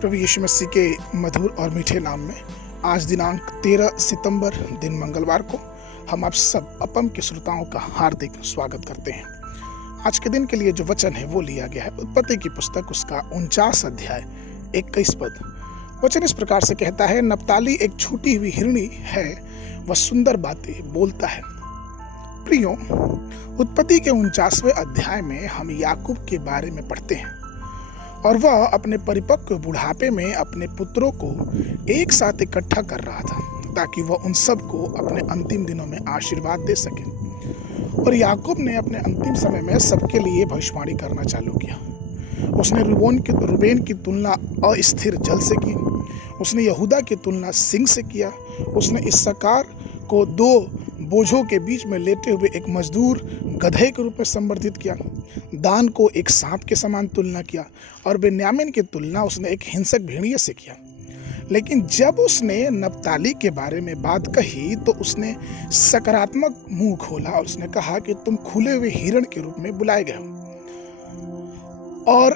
प्रभु यीशु मसीह के मधुर और मीठे नाम में आज दिनांक 13 सितंबर दिन मंगलवार को हम आप सब अपम के श्रोताओं का हार्दिक स्वागत करते हैं। आज के दिन के लिए जो वचन है वो लिया गया है उत्पत्ति की पुस्तक उसका 49 अध्याय 21 पद। वचन इस प्रकार से कहता है, नप्ताली एक छूटी हुई हिरणी है, वह सुंदर बातें बोलता है। प्रियो, उत्पत्ति के 49वें अध्याय में हम याकूब के बारे में पढ़ते हैं और वह अपने परिपक्व बुढ़ापे में अपने पुत्रों को एक साथ इकट्ठा कर रहा था ताकि वह उन सबको अपने अंतिम दिनों में आशीर्वाद दे सके। और याकूब ने अपने अंतिम समय में सबके लिए भविष्यवाणी करना चालू किया। उसने रूबेन की तुलना अस्थिर जल से की, उसने यहूदा की तुलना सिंह से किया, उसने इस्साकार को दो बोझों के बीच में लेटे हुए एक मजदूर गधे के रूप में संवर्धित किया, दान को एक सांप के समान तुलना किया और बेन्यामीन की तुलना उसने एक हिंसक भेड़िए से किया। लेकिन जब उसने नप्ताली के बारे में बात कही तो उसने सकारात्मक मुंह खोला और उसने कहा कि तुम खुले हुए हिरण के रूप में बुलाए गए हो। और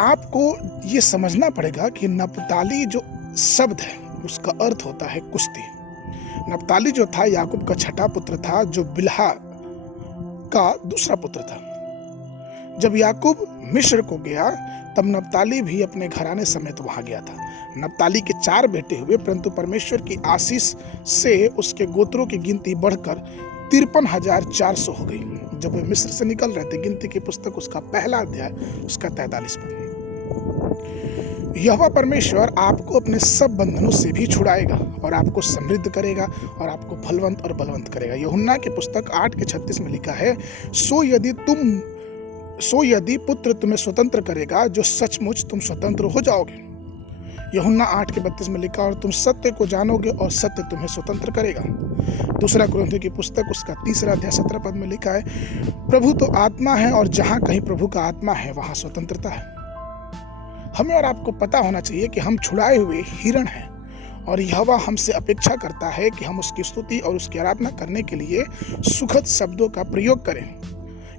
आपको ये समझना पड़ेगा कि नप्ताली जो शब्द है उसका अर्थ होता है कुश्ती। नप्ताली जो था याकूब का छठा पुत्र था, जो बिल्हा का दूसरा पुत्र था। जब याकूब मिस्र को गया तब नप्ताली भी अपने घराने समेत वहां गया था। नप्ताली के 4 बेटे हुए, परंतु परमेश्वर की आशीष से उसके गोत्रों की गिनती बढ़कर 53,400 हो गई। जब वे मिस्र से निकल रहे थे, गिनती की पुस्तक उसका पहला अध्याय उसका 43 पद। यहोवा परमेश्वर आपको अपने सब बंधनों से भी छुड़ाएगा और आपको समृद्ध करेगा और आपको फलवंत और बलवंत करेगा। यूहन्ना की पुस्तक 8:36 में लिखा है, सो यदि पुत्र तुम्हें स्वतंत्र करेगा, जो सचमुच तुम स्वतंत्र हो जाओगे। यूहन्ना 8:32 में लिखा, और तुम सत्य को जानोगे और सत्य तुम्हें स्वतंत्र करेगा। दूसरा कुरिन्थियों की पुस्तक उसका 3 अध्याय 17 पद में लिखा है, प्रभु तो आत्मा है और जहां कहीं प्रभु का आत्मा है वहां स्वतंत्रता है। हमें और आपको पता होना चाहिए कि हम छुड़ाए हुए हिरण हैं और यहोवा हमसे अपेक्षा करता है कि हम उसकी स्तुति और उसकी आराधना करने के लिए सुखद शब्दों का प्रयोग करें।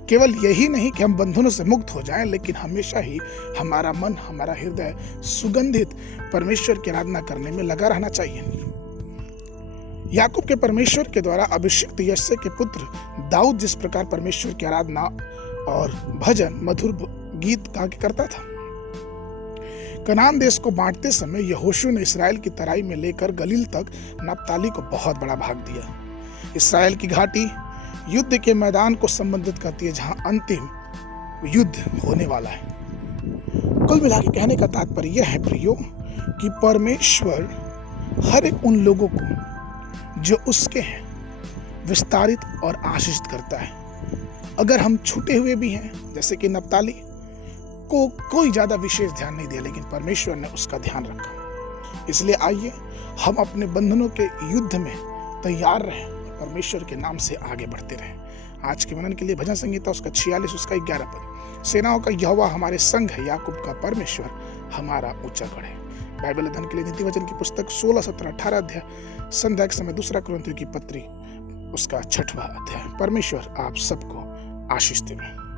केवल यही नहीं कि हम बंधनों से मुक्त हो जाएं, लेकिन हमेशा ही हमारा मन, हमारा हृदय सुगंधित परमेश्वर की आराधना करने में लगा रहना चाहिए। याकूब के परमेश्वर के द्वारा अभिषिक्त यिशै के पुत्र दाऊद जिस प्रकार परमेश्वर की आराधना और भजन मधुर गीत गा के करता था, कनान देश को बांटते समय यहोशू ने इस्राएल की तराई में लेकर गलील तक नप्ताली को बहुत बड़ा भाग दिया। इस्राएल की घाटी युद्ध के मैदान को संबंधित करती है जहां अंतिम युद्ध होने वाला है। कुल मिला के कहने का तात्पर्य यह है प्रियो कि परमेश्वर हर एक उन लोगों को जो उसके हैं विस्तारित और आशीषित करता है। अगर हम छूटे हुए भी हैं, जैसे कि नप्ताली को कोई ज्यादा विशेष ध्यान नहीं दिया, लेकिन परमेश्वर ने उसका ध्यान रखा। इसलिए आइए हम अपने बंधनों के युद्ध में तैयार रहें और परमेश्वर के नाम से आगे बढ़ते रहें। आज के मनन के लिए भजन संगीता उसका 46 उसका 11 पद। सेनाओं का यहोवा हमारे संग है, याकूब का परमेश्वर हमारा ऊंचा गढ़ है। बाइबल अध्ययन के लिए नीति वचन की पुस्तक 16, 17, 18 अध्याय, संध्या के समय दूसरा कुरिन्थियों की पत्री उसका 6वां अध्याय। परमेश्वर आप सबको आशीष देवे।